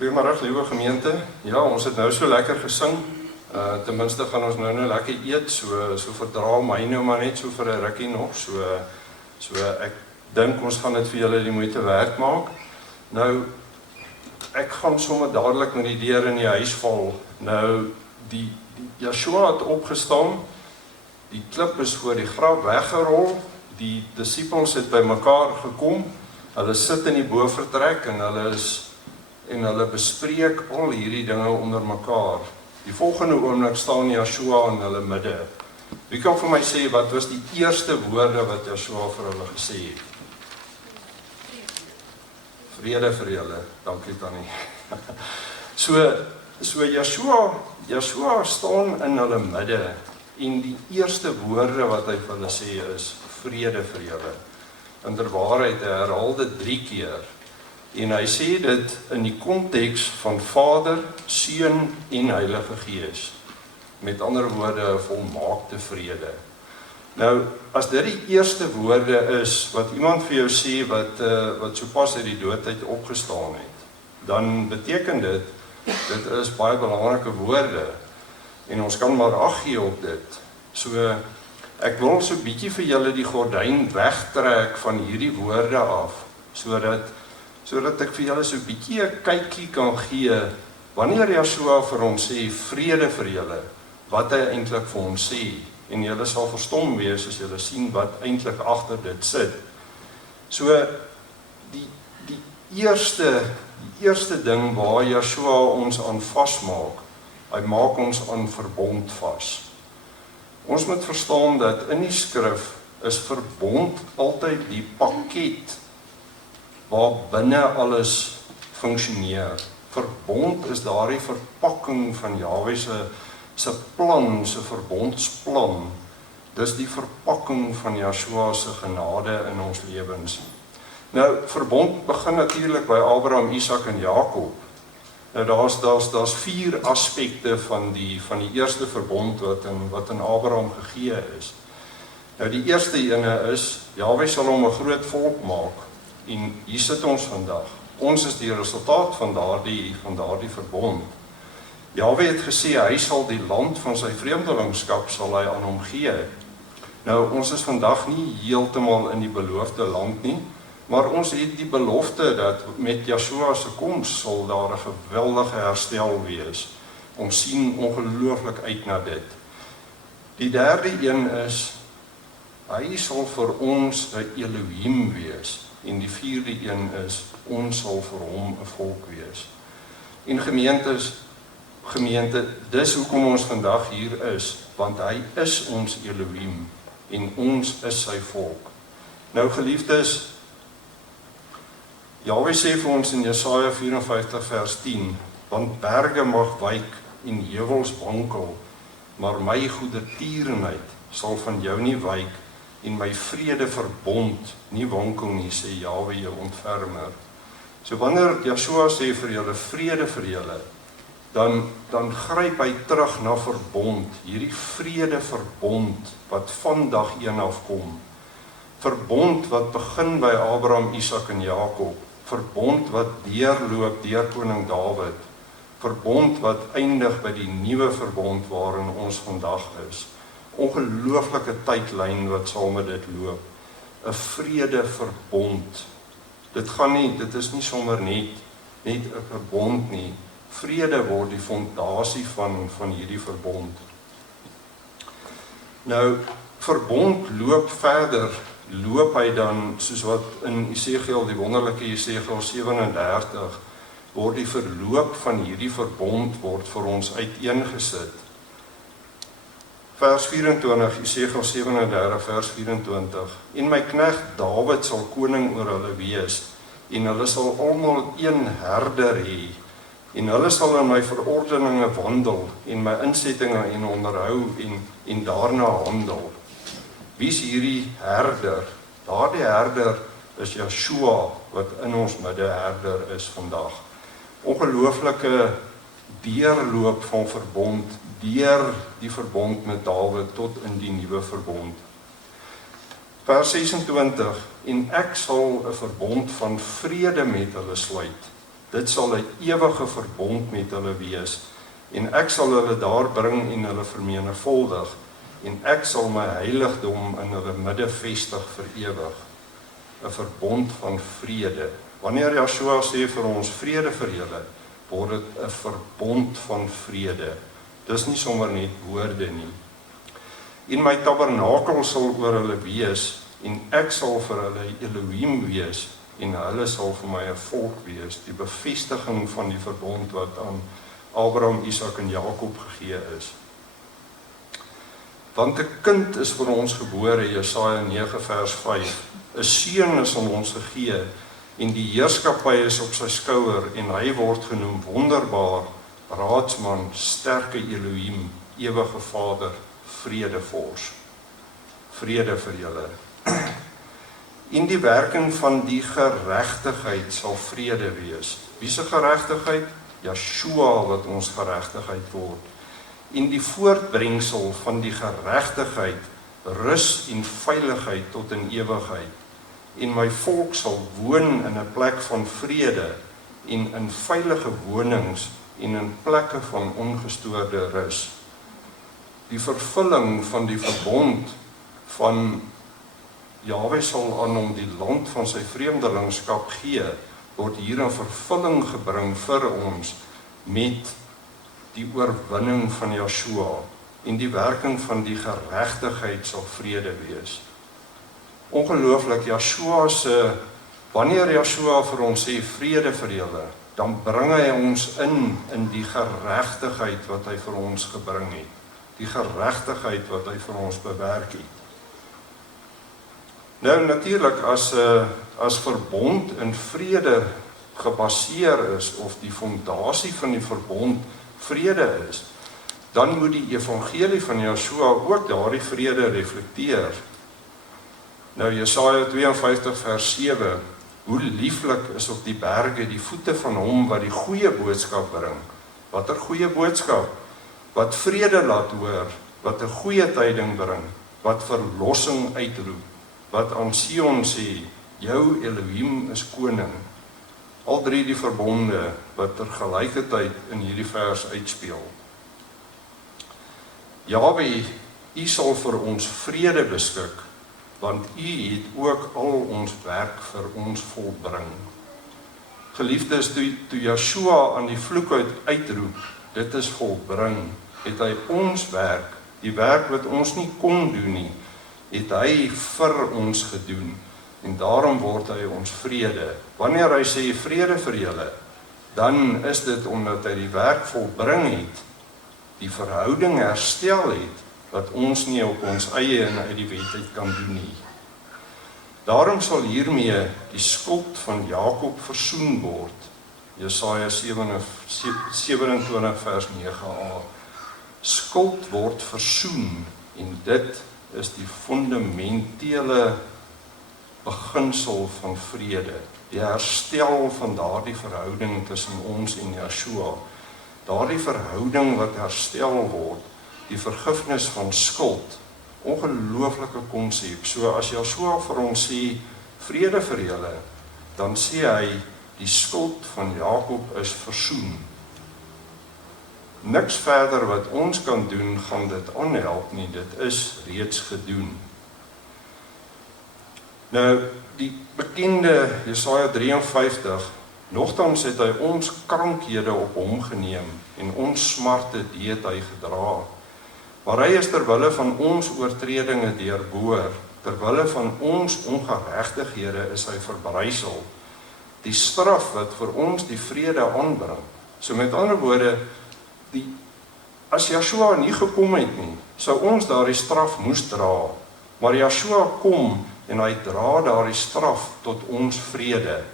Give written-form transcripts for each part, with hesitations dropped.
Goeiemôre, liewe gemeente. Ja, ons het nou so lekker gesing. Ten minste gaan ons nou lekker eet, so verdra my nou maar net so vir 'n rukkie nog. So ek dink ons gaan dit vir julle die moeite werd maak. Nou, ek gaan sommer dadelik met die deur in die huis val. Nou, die Yeshua het opgestaan, die klip is voor die graf weggerol, die disippels het by mekaar gekom, hulle sit in die bovertrek en hulle bespreek al hierdie dinge onder mekaar. Die volgende oomblik staan Yeshua in hulle midde. Wie kan vir my sê, wat was die eerste woorde wat Yeshua vir hulle gesê het? Vrede vir julle, dankie Tannie. So Yeshua staan in hulle midde, en die eerste woorde wat hy vir hulle sê is, vrede vir julle. In der waarheid, hy herhaal dit 3 keer. En hy sê dit in die konteks van Vader, Seun en Heilige Gees. Met ander woorde, 'n volmaakte vrede. Nou, as dit die eerste woorde is, wat iemand vir jou sê, wat sopas uit die doodheid opgestaan het, dan beteken dit is baie belangrike woorde, en ons kan maar ag gee op dit. So, ek wil so bietjie vir julle die gordyn wegtrek van hierdie woorde af, sodat ek vir julle so 'n bietjie 'n kykie kan gee, wanneer Yeshua vir ons sê, vrede vir julle, wat hy eintlik vir ons sê, en julle sal verstom wees as julle sien wat eintlik agter dit sit. So, die eerste ding waar Yeshua ons aan vasmaak, hy maak ons aan verbond vas. Ons moet verstaan dat in die skrif is verbond altyd die pakket waar binne alles funksioneer. Verbond is daardie verpakking van Jahwe se plan, se verbondsplan. Dis die verpakking van Yeshua se genade in ons lewens. Nou, verbond begin natuurlik by Abraham, Isak en Jakob. Nou, daar's 4 aspekte van die eerste verbond wat in Abraham gegee is. Nou, die eerste ene is, Jahwe sal hom 'n groot volk maak. En hier sit ons vandag. Ons is die resultaat van daardie verbond. Jahwe het gesê, hy sal die land van sy vreemdelingskap sal hy aan hom gee. Nou, ons is vandag nie heeltemal in die beloofde land nie, maar ons het die belofte dat met Yeshua se koms sal daar 'n geweldige herstel wees. Ons sien ongelooflik uit na dit. Die derde een is, hy sal vir ons 'n Elohim wees. En die vierde een is, ons sal vir hom 'n volk wees. En gemeente, dis hoekom ons vandag hier is, want hy is ons Elohim, en ons is sy volk. Nou geliefdes, Jahwe sê vir ons in Jesaja 54 vers 10, want berge mag wyk en heuwels wankel, maar my goedertierenheid sal van jou nie wyk, en my vrede verbond nie wankel nie, sê Jahwe jou ontfermer. So wanneer Yeshua sê vir julle vrede vir julle, dan gryp hy terug na verbond, hierdie vrede verbond wat van dag 1 afkom. Verbond wat begin by Abraham, Isak en Jakob, verbond wat deurloop deur koning Dawid, verbond wat eindig by die nuwe verbond waarin ons vandag is. Ongelooflike tydlyn wat saam met dit loop. 'n Vrede verbond. Dit is nie sommer net 'n verbond nie. Vrede word die fondasie van hierdie verbond. Nou, verbond loop verder, loop hy dan, soos wat in Esegiel, die wonderlike Esegiel 37, word die verloop van hierdie verbond word vir ons uiteengesit. Vers 24, Esegiel 37, vers 24. En my knegt Dawid sal koning oor hulle wees, en hulle sal almal een herder hê, en hulle sal in my verordeninge wandel, en my insettinge en onderhou, en daarna handel. Wie is hierdie herder? Daardie herder is Yeshua, wat in ons midde herder is vandag. Ongelooflike deurloop van verbond, deur die verbond met Dawid tot in die nuwe verbond. Vers 26, en ek sal 'n verbond van vrede met hulle sluit, Dit sal 'n ewige verbond met hulle wees, en ek sal hulle daar bring en hulle vermenigvuldig, en ek sal my heiligdom in hulle midde vestig vir ewig. 'n Verbond van vrede. Wanneer Joshua sê vir ons vrede vir julle, word dit 'n verbond van vrede. Dis nie sommer net woorde nie. En my tabernakel sal oor hulle wees, en ek sal vir hulle Elohim wees, en hulle sal vir my 'n volk wees, die bevestiging van die verbond wat aan Abraham, Isak en Jakob gegee is. Want 'n kind is vir ons gebore, Jesaja 9 vers 5. 'n Seun is aan ons gegee, en die heerskappy is op sy skouer, en hy word genoem wonderbaar, raadsman, sterke Elohim, ewige Vader, vredevors. Vrede vir julle. En die werking van die geregtigheid sal vrede wees. Wie se geregtigheid? Joshua wat ons geregtigheid word. En die voortbrengsel van die geregtigheid, rus en veiligheid tot in ewigheid. En my volk sal woon in 'n plek van vrede, en in veilige wonings, en in plekke van ongestoorde rus. Die vervulling van die verbond van Jahwe sal aan hom die land van sy vreemdelingskap gee, word hier in vervulling gebring vir ons met die oorwinning van Joshua, en die werking van die geregtigheid sal vrede wees. Ongelooflik, wanneer Joshua vir ons sê vrede vir julle, dan bring hy ons in die geregtigheid wat hy vir ons gebring het, die geregtigheid wat hy vir ons bewerk het. Nou natuurlik, as verbond in vrede gebaseer is, of die fondasie van die verbond vrede is, dan moet die evangelie van Joshua ook daardie vrede reflekteer. Nou Jesaja 52 vers 7, hoe lieflik is op die berge die voete van hom wat die goeie boodskap bring. Watter goeie boodskap? Wat vrede laat hoor, wat 'n goeie tyding bring, wat verlossing uitroep, wat aan Sion sê, jou Elohim is koning. Al drie die verbonde wat tergelykertyd in hierdie vers uitspeel. Jahwe, U sal vir ons vrede beskik, want U het ook al ons werk vir ons volbring. Geliefdes, toe Joshua aan die vloek uitroep, dit is volbring, het hy ons werk, die werk wat ons nie kon doen nie, het hy vir ons gedoen, en daarom word hy ons vrede. Wanneer hy sê vrede vir julle, dan is dit omdat hy die werk volbring het, die verhouding herstel het, wat ons nie op ons eie en uit die wet uit kan doen nie. Daarom sal hiermee die skuld van Jakob versoen word. Jesaja 27 vers 9a. Skuld word versoen, en dit is die fundamentele beginsel van vrede, die herstel van daardie verhouding tussen ons en Joshua, daardie verhouding wat herstel word, die vergifnis van skuld, ongelooflike konsep. So as Joshua vir ons sê, vrede vir julle, dan sê hy, die skuld van Jakob is versoen. Niks verder wat ons kan doen, gaan dit aanhelp nie, dit is reeds gedoen. Nou, die bekende Jesaja 53, nogtans het hy ons krankhede op hom geneem, en ons smarte het hy gedra. Maar hy is terwille van ons oortredinge deurboor, terwille van ons ongeregtighede is hy verbrysel. Die straf wat vir ons die vrede aanbring. So met ander woorde, as Joshua nie gekom het nie, sou ons daardie straf moes dra. Maar Joshua kom en hy dra daardie straf tot ons vrede.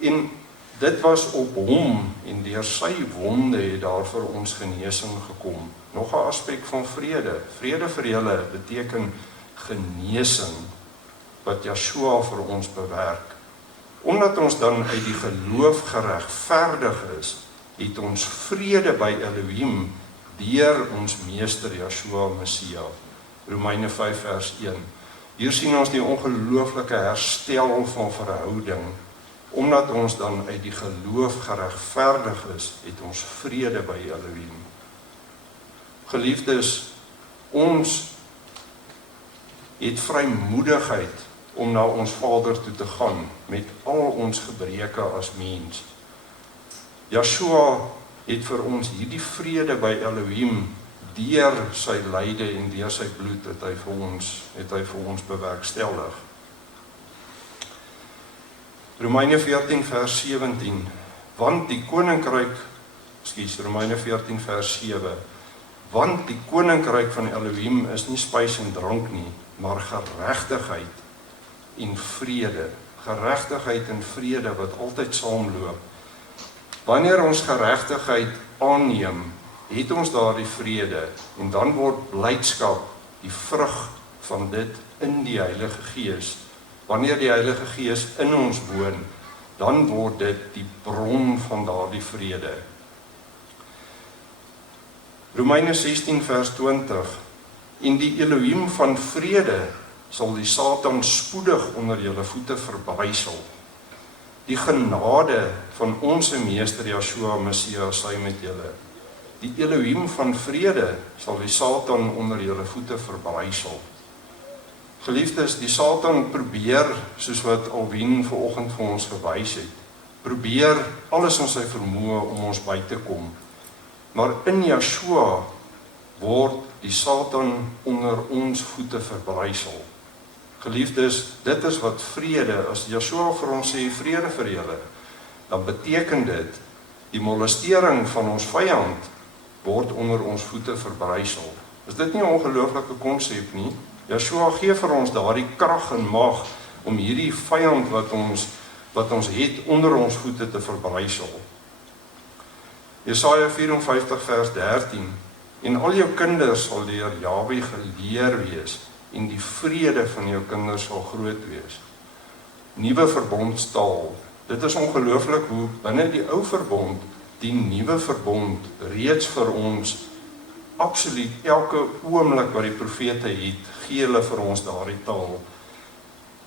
En dit was op hom en deur sy wonde het daar vir ons genesing gekom. Nog 'n aspek van vrede. Vrede vir julle beteken genesing wat Joshua vir ons bewerk. Omdat ons dan uit die geloof geregverdig is, het ons vrede by Elohim deur ons meester Joshua Messia. Romeine 5 vers 1. Hier sien ons die ongelooflike herstel van verhouding. Omdat ons dan uit die geloof geregverdig is, het ons vrede by Elohim. Geliefdes, ons het vrymoedigheid om na ons Vader toe te gaan met al ons gebreke as mens. Yeshua het vir ons hierdie vrede by Elohim deur sy lyde en deur sy bloed het hy vir ons bewerkstellig. Romeine 14 vers 17, want die koninkryk, Romeine 14 vers 7, want die koninkryk van Elohim is nie spys en drank nie, maar geregtigheid en vrede. Geregtigheid en vrede wat altyd saamloop. Wanneer ons geregtigheid aanneem, het ons daardie vrede en dan word blydskap die vrug van dit in die Heilige Gees. Wanneer die Heilige Gees in ons woon, dan word dit die bron van daardie vrede. Romeine 16 vers 20, en die Elohim van vrede sal die Satan spoedig onder julle voete verbrysel. Die genade van ons Meester Yeshua Messias sy met julle. Die Elohim van vrede sal die Satan onder julle voete verbrysel. Geliefdes, die Satan probeer, soos wat Alwien vanoggend vir ons gewys het, probeer alles in sy vermoë om ons by te kom. Maar in Yeshua word die Satan onder ons voete verbrysel. Geliefdes, dit is wat vrede, as Yeshua vir ons sê vrede vir julle, dan beteken dit, die molestering van ons vyand word onder ons voete verbrysel. Is dit nie 'n ongelooflike konsep nie? Yeshua gee vir ons daardie krag en mag om hierdie vyand wat ons het onder ons voete te verbrysel. Jesaja 54 vers 13, en al jou kinders sal deur Jahwe geleer wees, en die vrede van jou kinders sal groot wees. Nuwe verbondstaal. Dit is ongelooflik hoe binne die ou verbond, die nuwe verbond reeds vir ons absoluut elke oomblik wat die profete het, gee hulle vir ons daardie taal.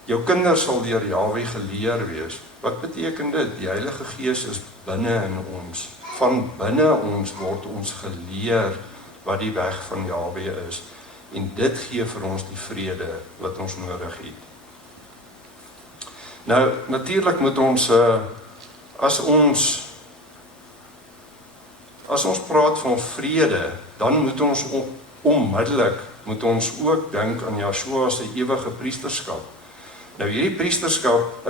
Jou kinders sal deur Jahwe geleer wees. Wat beteken dit? Die Heilige Gees is binne in ons. Van binne ons word ons geleer wat die weg van Jahwe is. En dit gee vir ons die vrede wat ons nodig het. Nou, natuurlik moet ons, as ons praat van vrede, dan moet ons onmiddellik ook dink aan Yeshua se ewige priesterskap. Nou hierdie priesterskap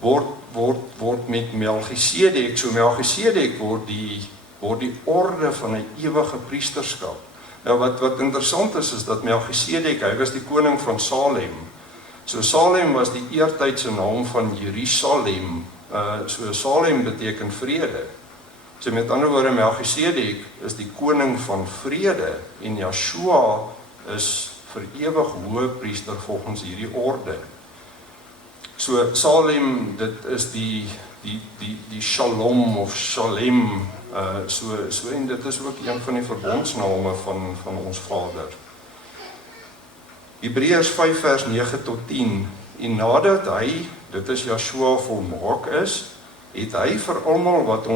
word met Melchisedek, so Melchisedek word die orde van 'n ewige priesterskap. Nou wat interessant is dat Melchisedek, hy was die koning van Salem. So Salem was die eertydse naam van Jerusalem. So Salem beteken vrede. So met ander woorde, Melchisedek is die koning van vrede en Yeshua is vir ewig hoëpriester volgens hierdie orde. So Salem, dit is die Shalom of Shalem, en dit is ook een van die verbondsname van ons Vader. Hebreërs 5 vers 9 tot 10, en nadat hy, dit is Yeshua, volmaak is, het hy vir almal wat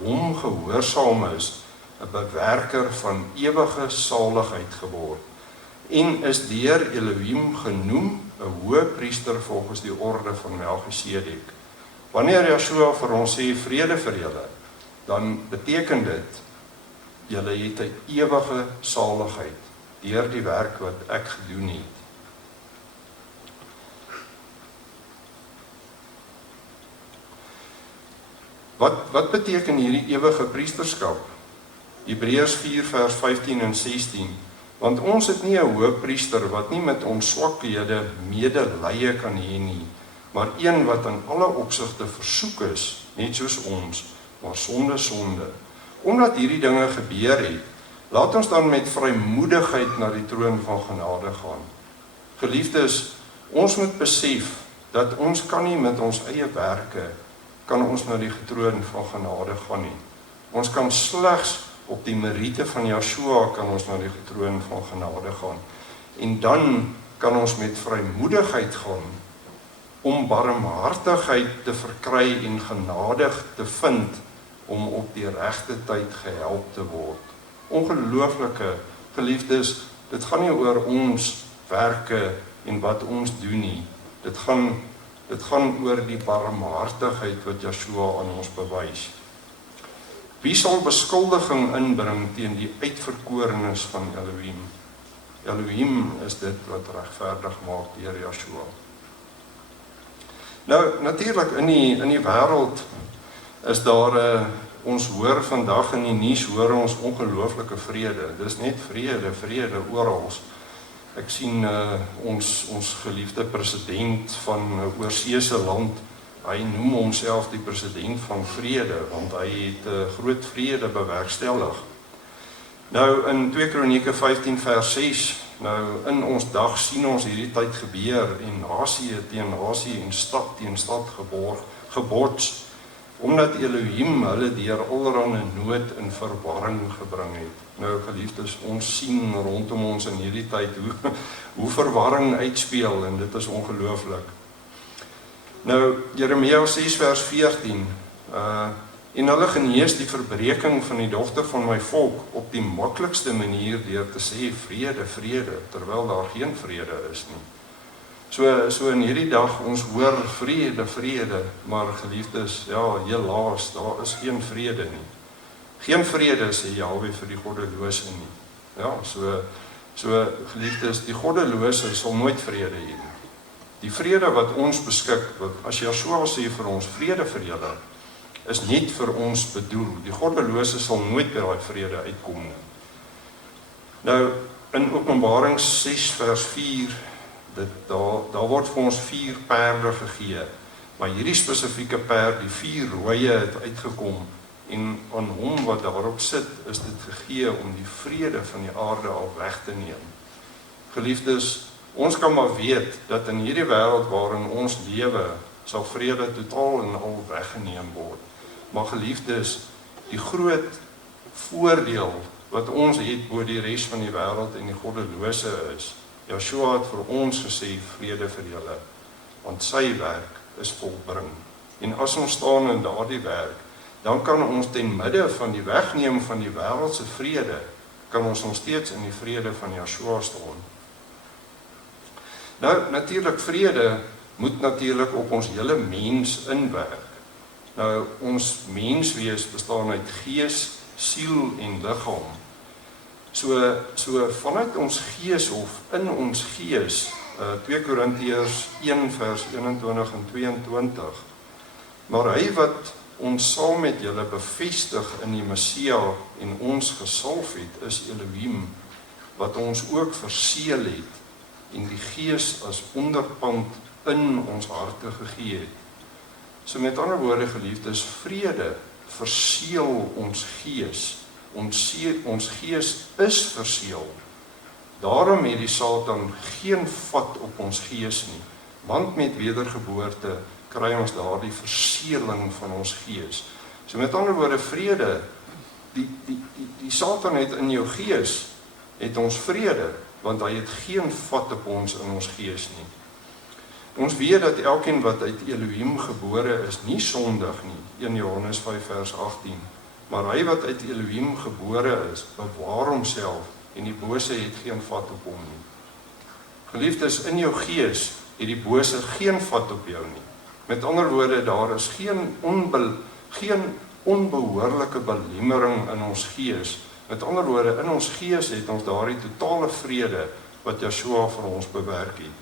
hom gehoorsaam is, 'n bewerker van ewige saligheid geword, en is deur Elohim genoem, 'n hoëpriester volgens die orde van Melchisedek. Wanneer Yeshua vir ons sê vrede vir julle, dan beteken dit, julle het 'n ewige saligheid, deur die werk wat ek gedoen het. Wat beteken hierdie ewige priesterskap? Hebreërs 4 vers 15 en 16, want ons het nie 'n hoëpriester wat nie met ons swakhede medelee kan hê nie, maar een wat in alle opsigte versoek is, net soos ons, maar sonde. Omdat hierdie dinge gebeur het, laat ons dan met vrymoedigheid na die troon van genade gaan. Geliefdes, ons moet besef dat ons kan nie met ons eie werke kan ons na die troon van genade gaan nie. Ons kan slegs op die meriete van Yeshua kan ons na die troon van genade gaan. En dan kan ons met vrymoedigheid gaan om barmhartigheid te verkry en genadig te vind, om op die regte tyd gehelp te word. Ongelooflike geliefdes, dit gaan nie oor ons werke en wat ons doen nie. Dit gaan oor die barmhartigheid wat Yeshua aan ons bewys. Wie sal beskuldiging inbring teen die uitverkorenes van Elohim? Elohim is dit wat regverdig maak deur Yeshua. Nou, natuurlik in die wêreld is daar, ons hoor vandag in die nuus, hoor ons ongelooflike vrede. Dis net vrede oral. Ek sien ons geliefde president van 'n oorseese land, hy noem homself die president van vrede, want hy het groot vrede bewerkstellig. Nou in 2 Kronieke 15 vers 6, nou in ons dag sien ons hierdie tyd gebeur en nasie teen nasie en stad teen stad gebots, omdat Elohim hulle deur allerlei nood en verwarring gebring het. Nou geliefdes, ons sien rondom ons in hierdie tyd hoe verwarring uitspeel en dit is ongelooflik. Nou Jeremia 6 vers 14, en hulle genees die verbreking van die dogter van my volk op die maklikste manier deur te sê vrede, terwyl daar geen vrede is nie. So in hierdie dag, ons hoor vrede, maar geliefdes, ja, helaas, daar is geen vrede nie. Geen vrede, sê Jahwe vir die goddelose nie. Ja, so geliefdes, die goddelose sal nooit vrede hê nie. Die vrede wat ons beskik, wat as Yeshua sê vir ons, vrede vir julle, is niet vir ons bedoel. Die goddelose sal nooit by daai vrede uitkom nie. Nou, in Openbaring 6 vers 4, daar word vir ons 4 perde gegee, maar hierdie spesifieke perd, die 4 rooie het uitgekom, en aan hom wat daarop sit, is dit gegee om die vrede van die aarde al weg te neem. Geliefdes, ons kan maar weet, dat in hierdie wêreld waarin ons lewe, sal vrede totaal en al weggeneem word. Maar geliefdes, die groot voordeel wat ons het bo die res van die wêreld en die goddelose is, Yeshua het vir ons gesê vrede vir julle, want sy werk is volbring. En as ons staan in daardie werk, dan kan ons ten midde van die wegneem van die wêreldse vrede, kan ons nog steeds in die vrede van Yeshua staan. Nou, natuurlik vrede moet natuurlik op ons hele mens inwerk. Nou, ons menswees bestaan uit gees, siel en liggaam. So vanuit ons gees of in ons gees, 2 Korintiërs 1 vers 21 en 22, maar hy wat ons saam met julle bevestig in die Messia en ons gesalf het, is Elohim, wat ons ook verseël het en die gees as onderpand in ons harte gegee het. So met ander woorde, geliefdes, vrede verseël ons gees. Ons gees is verseël. Daarom het die Satan geen vat op ons gees nie, want met wedergeboorte kry ons daardie verseëling van ons gees. So met ander woorde, vrede, die Satan het in jou gees, het ons vrede, want hy het geen vat op ons in ons gees nie. Ons weet dat elkeen wat uit Elohim gebore is, nie sondig nie, 1 Johannes 5 vers 18, maar hy wat uit Elohim gebore is, bewaar homself, en die bose het geen vat op hom nie. Geliefdes, in jou gees het die bose geen vat op jou nie. Met ander woorde, daar is geen onbehoorlike belemmering in ons gees. Met ander woorde, in ons gees het ons daardie totale vrede wat Yeshua vir ons bewerk het.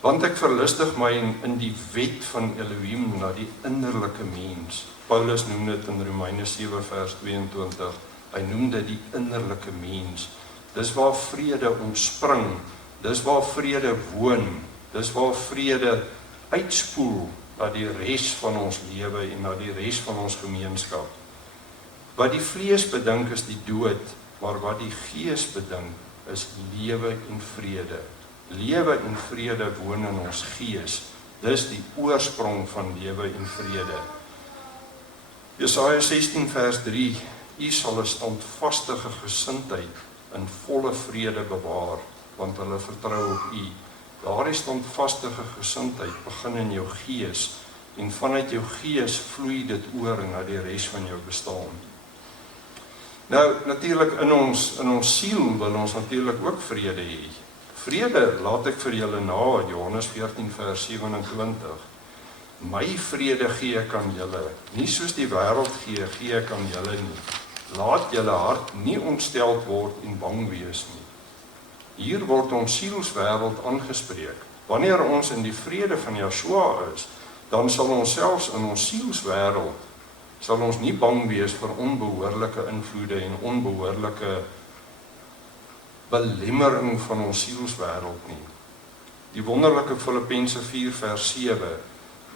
Want ek verlustig my in die wet van Elohim na die innerlike mens. Paulus noem dit in Romeine 7 vers 22. Hy noem dit die innerlike mens. Dis waar vrede ontspring. Dis waar vrede woon. Dis waar vrede uitspoel na die res van ons lewe en na die res van ons gemeenskap. Wat die vlees bedink is die dood, maar wat die gees bedink is lewe en vrede. Lewe en vrede woon in ons gees. Dis die oorsprong van lewe en vrede. Jesaja 16 vers 3, U sal 'n standvastige gesindheid in volle vrede bewaar, want hulle vertrou op U. Daardie standvaste gesindheid begin in jou gees en vanuit jou gees vloei dit oor na die res van jou bestaan. Nou, natuurlik in ons siel wil ons natuurlik ook vrede hê. Vrede laat ek vir julle na, Johannes 14 vers 27. My vrede gee ek aan julle, nie soos die wêreld gee ek aan julle nie. Laat julle hart nie ontsteld word en bang wees nie. Hier word ons sielswêreld aangespreek. Wanneer ons in die vrede van Yeshua is, dan sal ons selfs in ons sielswêreld sal ons nie bang wees vir onbehoorlike invloede en onbehoorlike belemmering van ons sielswêreld nie. Die wonderlike Filippense 4 vers 7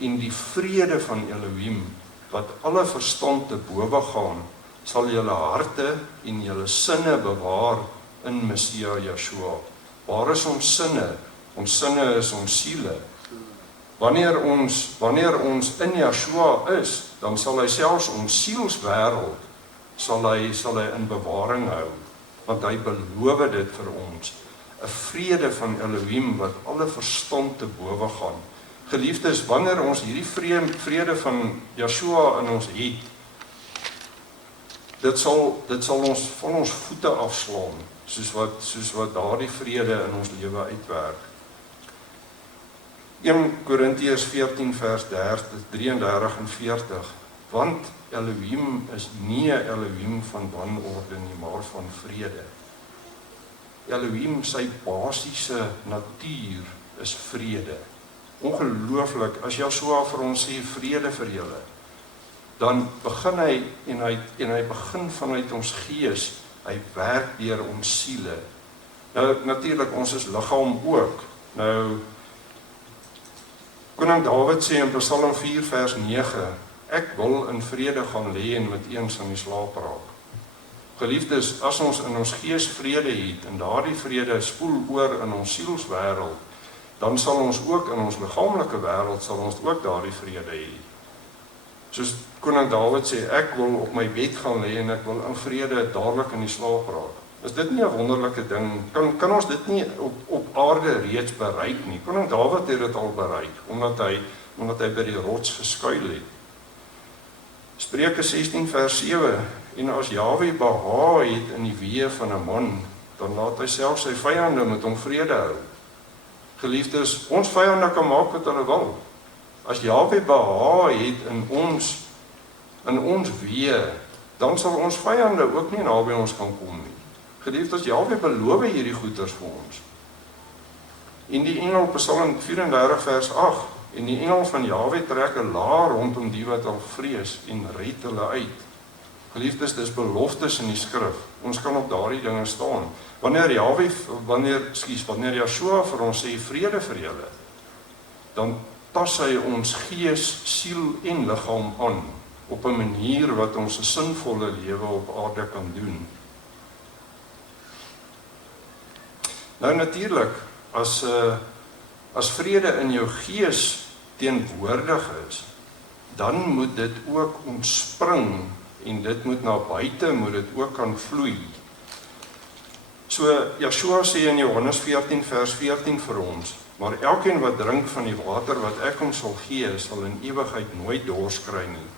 en die vrede van Elohim wat alle verstand te bowe gaan, sal julle harte en julle sinne bewaar in Messia Yeshua. Waar is ons sinne? Ons sinne is ons siele. Wanneer ons in Yeshua is, dan sal hy selfs ons sielswêreld sal hy in bewaring hou, want hy beloof dit vir ons. 'n Vrede van Elohim wat alle verstand te bowe gaan. Geliefdes, wanneer ons hierdie vrede van Yeshua in ons het, dit sal ons van ons voete afslaan, soos wat daardie vrede in ons lewe uitwerk. 1 Korintiërs 14 vers 33 en 40, want Elohim is nie 'n Elohim van wanorde nie, maar van vrede. Elohim, sy basiese natuur is vrede. Ongelooflik, as Yeshua vir ons sê vrede vir julle, dan begin hy en hy begin vanuit ons gees, hy werk deur ons siele. Nou natuurlik, ons is liggaam ook. Nou Koning Dawid sê in Psalm 4 vers 9, ek wil in vrede gaan lê en met eens in die slaap raak. Geliefdes, as ons in ons gees vrede het en daardie vrede spoel oor in ons sielswêreld, dan sal ons ook in ons liggaamlike wêreld sal ons ook daardie vrede hê. Soos Koning Dawid sê, ek wil op my bed gaan lê en ek wil in vrede dadelik in die slaap raak. Is dit nie 'n wonderlike ding? Kan ons dit nie op aarde reeds bereik nie? Koning Dawid het dit al bereik, omdat hy by die rots geskuil het. Spreuke 16 vers 7, en as Jahwe behaag het in die weë van 'n man, dan laat hy self sy vyande met hom vrede hou. Geliefdes, ons vyande kan maak wat hulle wil. As Jahwe behaag het in ons weë, dan sal ons vyande ook nie naby ons kan kom nie. Geliefdes, Jahwe beloof hierdie goeders vir ons. En die engel Psalm 34 vers 8, en die engel van Jahwe trek 'n laar rondom die wat al vrees en red hulle uit. Geliefdes, dis beloftes in die skrif. Ons kan op daardie dinge staan. Wanneer Yeshua vir ons sê vrede vir julle, dan tas hy ons gees, siel en liggaam aan op 'n manier wat ons 'n sinvolle lewe op aarde kan doen. Nou natuurlik, as vrede in jou gees teenwoordig is, dan moet dit ook ontspring en dit moet na buite, moet dit ook kan vloei. So Yeshua sê in Johannes 14 vers 14 vir ons, maar elkeen wat drink van die water wat ek hom sal gee, sal in ewigheid nooit dors kry nie.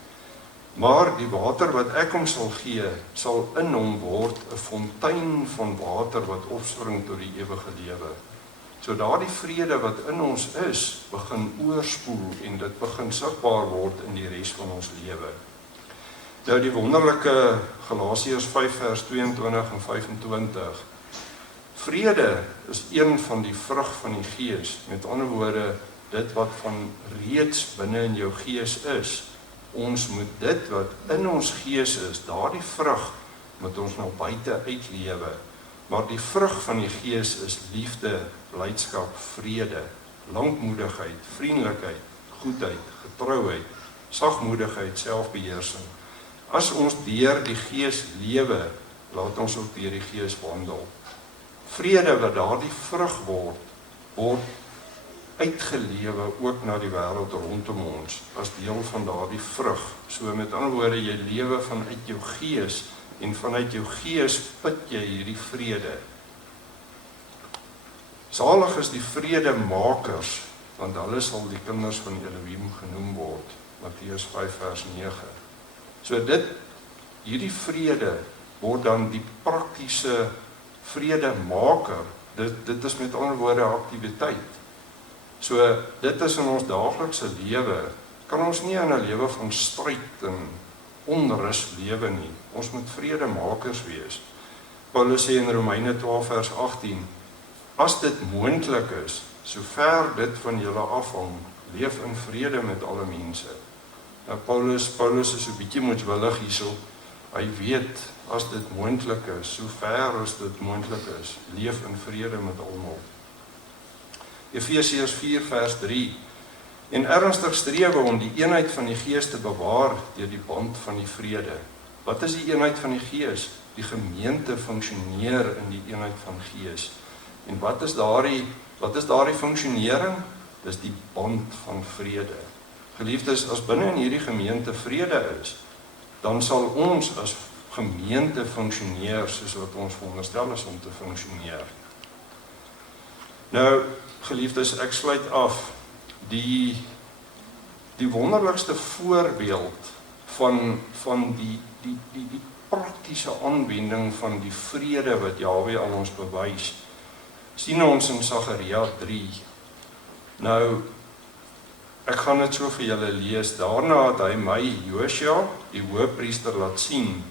Maar die water wat ek hom sal gee, sal in hom word 'n fontein van water wat opspring tot die ewige lewe. So daardie vrede wat in ons is, begin oorspoel en dit begin sigbaar word in die res van ons lewe. Nou die wonderlike Galasiërs 5 vers 22 en 25. Vrede is een van die vrug van die gees. Met ander woorde, dit wat van reeds binne in jou gees is. Ons moet dit wat in ons gees is, daardie vrug moet ons nou buite uitlewe. Maar die vrug van die gees is liefde, blydskap, vrede, lankmoedigheid, vriendelikheid, goedheid, getrouheid, sagmoedigheid, selfbeheersing. As ons deur die gees lewe, laat ons ook deur die gees wandel. Vrede wat daardie vrug word uitgelewe ook na die wêreld rondom ons, as deel van daardie vrug. So met ander woorde, jy lewe vanuit jou gees, en vanuit jou gees put jy hierdie vrede. Salig is die vredemakers, want hulle sal die kinders van Elohim genoem word. Matteus 5 vers 9. So hierdie vrede word dan die praktiese vredemaker. Dit is met ander woorde aktiwiteit. So dit is in ons daaglikse lewe, kan ons nie in 'n lewe van stryd en onrus lewe nie. Ons moet vredemakers wees. Paulus sê in Romeine 12 vers 18, as dit moontlik is, sover dit van julle afhang, leef in vrede met alle mense. Nou Paulus is 'n bietjie moedswillig hierso. Hy weet, as dit moontlik is, sover as dit moontlik is, leef in vrede met almal. Efesiërs 4 vers 3, en ernstig strewe om die eenheid van die Gees te bewaar deur die band van die vrede. Wat is die eenheid van die Gees? Die gemeente funksioneer in die eenheid van Gees. En wat is daardie funksionering? Dis die band van vrede. Geliefdes, as binne in hierdie gemeente vrede is, dan sal ons as gemeente funksioneer soos wat ons veronderstel is om te funksioneer. Nou, geliefdes, ek sluit af. Die wonderlikste voorbeeld van die praktiese aanwending van die vrede wat Jahwe aan ons bewys, sien ons in Sagaria 3. Nou, ek gaan dit so vir julle lees. Daarna het hy my, Josua, die hoëpriester, laat sien,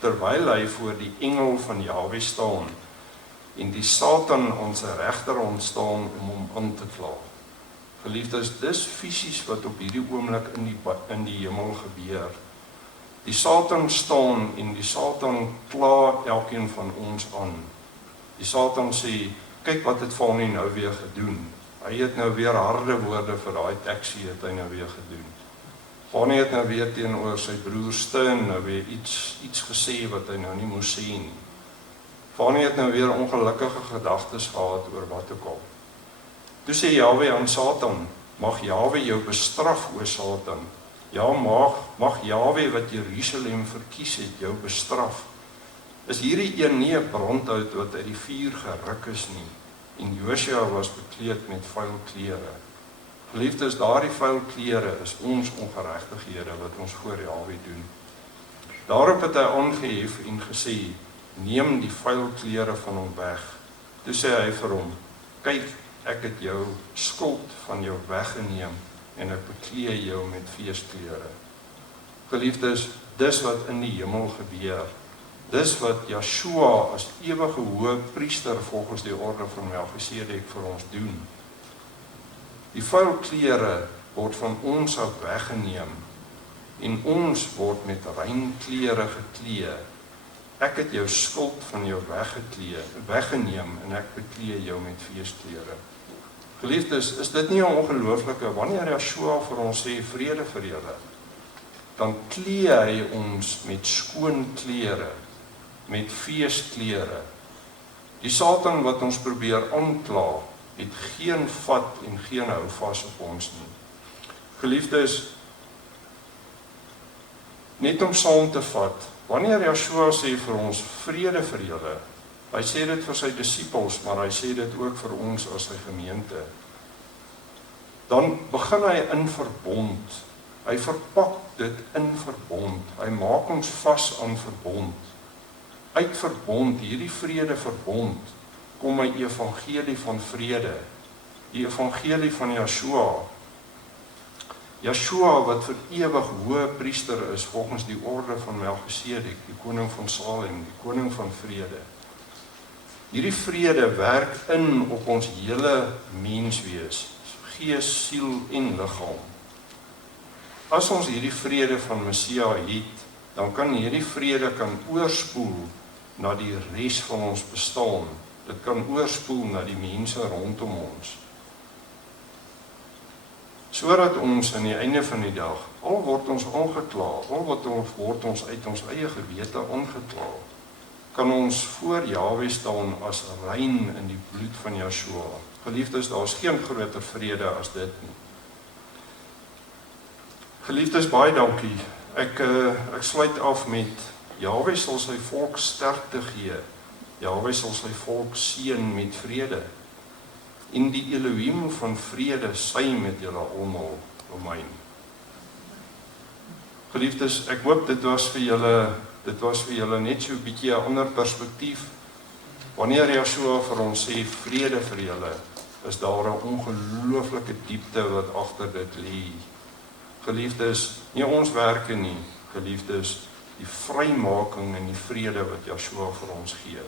terwyl hy voor die engel van Jahwe staan, en die Satan aan sy regterhand staan om hom aan te kla. Geliefdes, dis fisies wat op hierdie oomblik in die hemel gebeur. Die Satan staan en die Satan kla elkeen van ons aan. Die Satan sê, kyk wat het Fani nou weer gedoen. Hy het nou weer harde woorde vir daai taxi het hy nou weer gedoen. Fani het nou weer teenoor sy broer Stein nou weer iets gesê wat hy nou nie moes sê nie. Fani het nou weer ongelukkige gedagtes gehad oor wat ook al. Toe sê Jahwe aan Satan, mag Jahwe jou bestraf, o Satan. Ja, mag Jahwe wat Jerusalem verkies het, jou bestraf. Is hierdie een nie 'n brandhout wat uit die vuur geruk is nie, en Josua was bekleed met vuil klere. Geliefdes, daardie vuil klere is ons ongeregtighede wat ons voor Jahwe doen. Daarop het hy aangehef en gesê, neem die vuil klere van hom weg. Toe sê hy vir hom, kyk, ek het jou skuld van jou weggeneem en ek beklee jou met feesklere. Geliefdes, dis wat in die hemel gebeur. Dis wat Yeshua as ewige hoëpriester volgens die orde van Melchisedek vir ons doen. Die vuil klere word van ons af weggeneem en ons word met rein klere geklee. Ek het jou skuld van jou weggeneem en ek beklee jou met feesklere. Geliefdes, is dit nie 'n ongelooflike, wanneer Yeshua vir ons sê vrede vir julle, dan klee hy ons met skoon klere, met feesklere. Die Satan wat ons probeer aankla, het geen vat en geen houvas op ons nie. Geliefdes, net om saam te vat, wanneer Yeshua sê vir ons vrede vir julle, hy sê dit vir sy disippels, maar hy sê dit ook vir ons as sy gemeente. Dan begin hy in verbond. Hy verpak dit in verbond. Hy maak ons vas aan verbond. Uit verbond, hierdie vrede verbond, kom my evangelie van vrede. Die evangelie van Yeshua. Yeshua wat vir ewig hoëpriester is volgens die orde van Melchisedek, die koning van Salem, die koning van vrede. Hierdie vrede werk in op ons hele menswees, gees, siel en liggaam. As ons hierdie vrede van Messia het, dan kan hierdie vrede oorspoel na die res van ons bestaan. Dit kan oorspoel na die mense rondom ons. Sodat ons aan die einde van die dag, al word ons aangekla, al word ons uit ons eie gewete aangekla, kan ons voor Jahwe staan as rein in die bloed van Yeshua. Geliefdes, daar is geen groter vrede as dit nie. Geliefdes, baie dankie. Ek sluit af met Jahwe sal sy volk sterkte gee. Jahwe sal sy volk seën met vrede. en die Elohim van vrede sy met julle almal. Amen. Geliefdes, ek hoop dit was vir julle net so 'n bietjie 'n ander perspektief. Wanneer Yeshua vir ons sê vrede vir julle, is daar 'n ongelooflike diepte wat agter dit lê. Geliefdes, nie ons werke nie, geliefdes, die vrymaking en die vrede wat Yeshua vir ons gee.